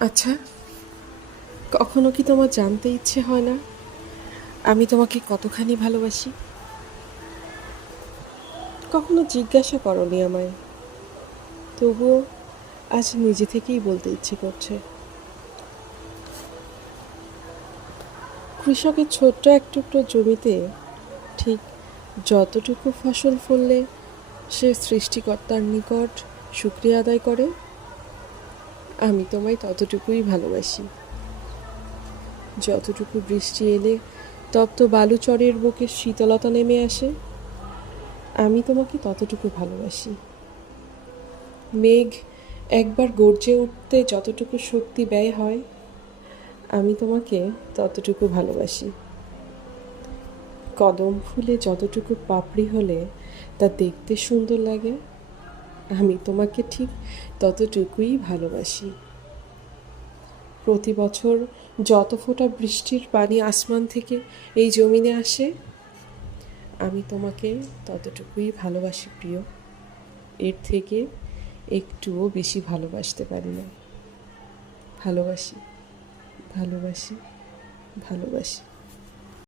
আচ্ছা, কখনো কি তোমার জানতে ইচ্ছে হয় না আমি তোমাকে কতখানি ভালোবাসি? কখনো জিজ্ঞাসা করনি আমায়, তবুও আজ নিজে থেকেই বলতে ইচ্ছে করছে। কৃষকের ছোট্ট এক টুকরো জমিতে ঠিক যতটুকু ফসল ফললে সে সৃষ্টিকর্তার নিকট শুকরিয়া আদায় করে, আমি তোমায় ততটুকুই ভালোবাসি। যতটুকু বৃষ্টি এলে তপ্ত বালুচরের বুকে শীতলতা নেমে আসে, আমি তোমাকে ততটুকু ভালোবাসি। মেঘ একবার গর্জে উঠতে যতটুকু শক্তি ব্যয় হয়, আমি তোমাকে ততটুকু ভালোবাসি। কদম ফুলে যতটুকু পাপড়ি হলে তা দেখতে সুন্দর লাগে, আমি তোমাকে ঠিক ততটুকুই ভালোবাসি। প্রতি বছর যত ফোঁটা বৃষ্টির পানি আসমান থেকে এই জমিনে আসে, আমি তোমাকে ততটুকুই ভালোবাসি প্রিয়। এর থেকে একটুও বেশি ভালোবাসতে পারি না। ভালোবাসি, ভালোবাসি, ভালোবাসি।